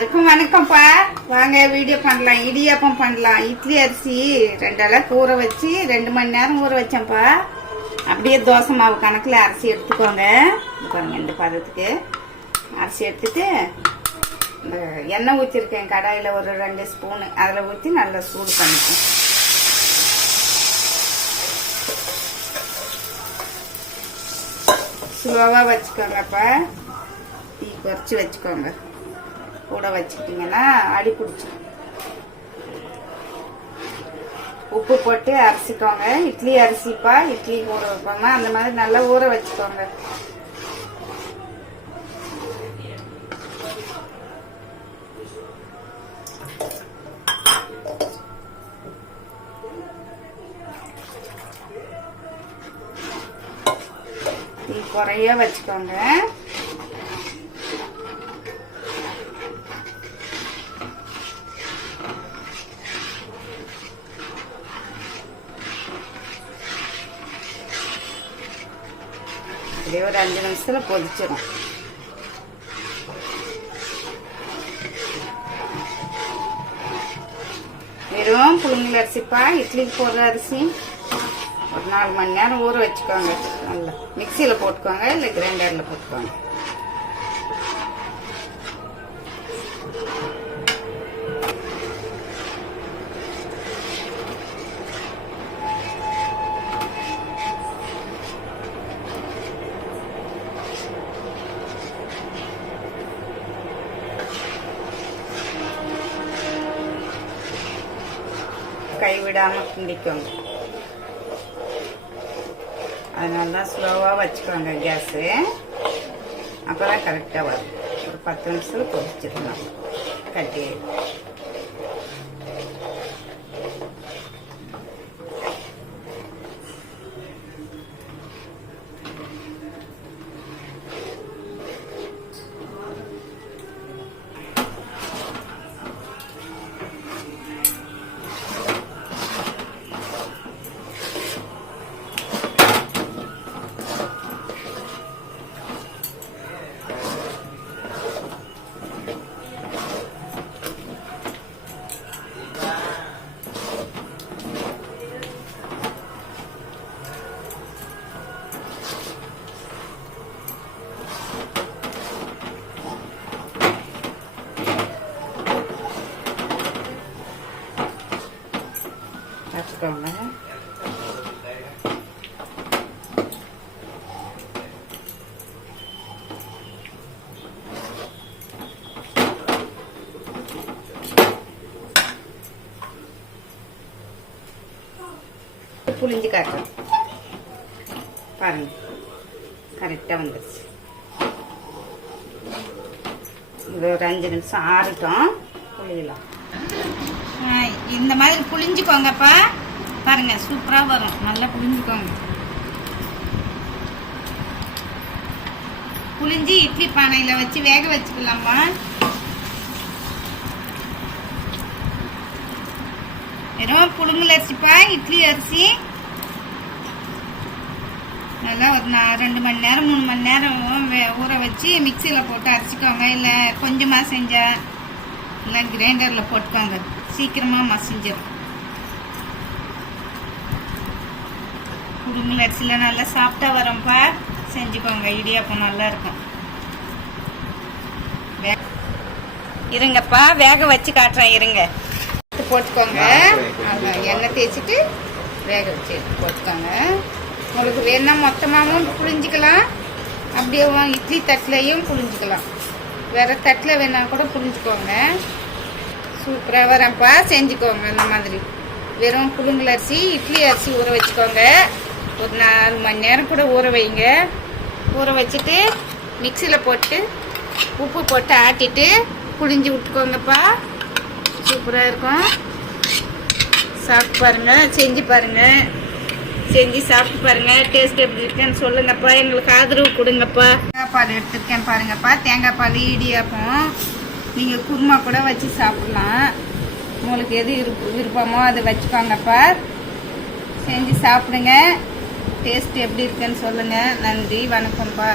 அதுக்கும் வணக்கம்ப்பா. வாங்க வீடியோ பண்ணலாம். இடியாப்பம் பண்ணலாம். இட்லி அரிசி 2 அளவுக்கு ஊற வச்சு 2 மணி நேரம் ஊற வச்சேன்ப்பா. அப்படியே தோசை மாவு கணக்கில் அரிசி எடுத்துக்கோங்க. பாருங்க இந்த பதத்துக்கு அரிசி எடுத்துட்டு இந்த எண்ணெய் ஊற்றிருக்கேன் கடாயில் ஒரு 2 ஸ்பூனு. அதில் ஊற்றி நல்லா சூடு பண்ணிக்கேன். ஸ்லோவாக வச்சுக்கோங்கப்பா. தீ குறைச்சி வச்சுக்கோங்க. கூட வச்சுக்கிட்டிங்கன்னா அடி பிடிச்சிடும். உப்பு போட்டு அரைச்சிக்கோங்க. இட்லி அரிசிப்பா, இட்லி ஊற வைப்பாங்க அந்த மாதிரி நல்லா ஊற வச்சுக்கோங்க. தீ குறைய வச்சுக்கோங்க. ஒரு 5 நிமிஷத்துல பொதிச்சிடும். வெறும் புழுங்கல் அரிசிப்பா, இட்லிக்கு போடுற அரிசி. ஒரு 4 மணி நேரம் ஊற வச்சுக்கோங்க. நல்லா மிக்சியில் போட்டுக்கோங்க, இல்லை கிரைண்டரில் போட்டுக்கோங்க. கைவிடாம கிண்டிக்கோங்க. அதனால தான் ஸ்லோவாக வச்சுக்கோங்க கேஸு. அப்போ தான் கரெக்டாக வரும். ஒரு 10 நிமிஷத்தில் பொரிச்சிடலாம். கட்டி வச்சுக்கோங்க. புளிஞ்சு காட்டுறேன் பாருங்க. கரெக்டாக வந்துருச்சு. இது ஒரு 5 நிமிஷம் ஆறிட்டோம். புளியலாம். இந்த மாதிரி புளிஞ்சுக்கோங்கப்பா. பாருங்க சூப்பரா வரும். நல்லா புளிஞ்சுக்கோங்க. புளிஞ்சு இட்லி பானையில வச்சு வேக வச்சுக்கலாமா. வெறும் புழுங்கல் அரிசிப்பா, இட்லி அரிசி. நல்லா ஒரு 2 மணி நேரம் 3 மணி நேரம் ஊற வச்சு மிக்சியில் போட்டு அரைச்சிக்கோங்க. இல்லை கொஞ்சமாக செஞ்சா இல்லை கிரைண்டரில் போட்டுக்கோங்க. சீக்கிரமாக மசிஞ்சிடும். புழுங்கல் அரிசியில் நல்லா சாப்பிட்டா வரும்ப்பா. செஞ்சுக்கோங்க. இடியாப்பம் நல்லா இருக்கும். இருங்கப்பா, வேக வச்சு காட்டுறேன். இருங்க, போட்டுக்கோங்க. எண்ணெய் தேய்ச்சிட்டு வேக வச்சு போட்டுக்கோங்க. உங்களுக்கு வேணா மொத்தமாகவும் புளிஞ்சிக்கலாம். அப்படியே இட்லி தட்டிலையும் புளிஞ்சிக்கலாம். வேற தட்டில் வேணா கூட புளிஞ்சுக்கோங்க. சூப்பராக வரப்பா. செஞ்சுக்கோங்க இந்த மாதிரி. வெறும் புழுங்கல் அரிசி, இட்லி அரிசி ஊற வச்சுக்கோங்க. ஒரு 4 மணி நேரம் கூட ஊற வைங்க. ஊற வச்சுட்டு மிக்சியில் போட்டு உப்பு போட்டு ஆட்டிட்டு புளிஞ்சு விட்டுக்கோங்கப்பா. சூப்பராக இருக்கும். சாப்பிட்டு பாருங்க. செஞ்சு பாருங்க. செஞ்சு சாப்பிட்டு பாருங்க. டேஸ்ட் எப்படி இருக்குன்னு சொல்லுங்கப்பா. எங்களுக்கு ஆதரவு கொடுங்கப்பா. தேங்காய் பால் எடுத்துருக்கேன் பாருங்கப்பா. தேங்காய் பால் இடியாப்பம். நீங்கள் குருமா கூட வச்சு சாப்பிடலாம். உங்களுக்கு எது விருப்பமோ அதை வச்சுக்கோங்கப்பா. செஞ்சு சாப்பிடுங்க. டேஸ்ட் எப்படி இருக்குன்னு சொல்லுங்கள். நன்றி, வணக்கம்ப்பா.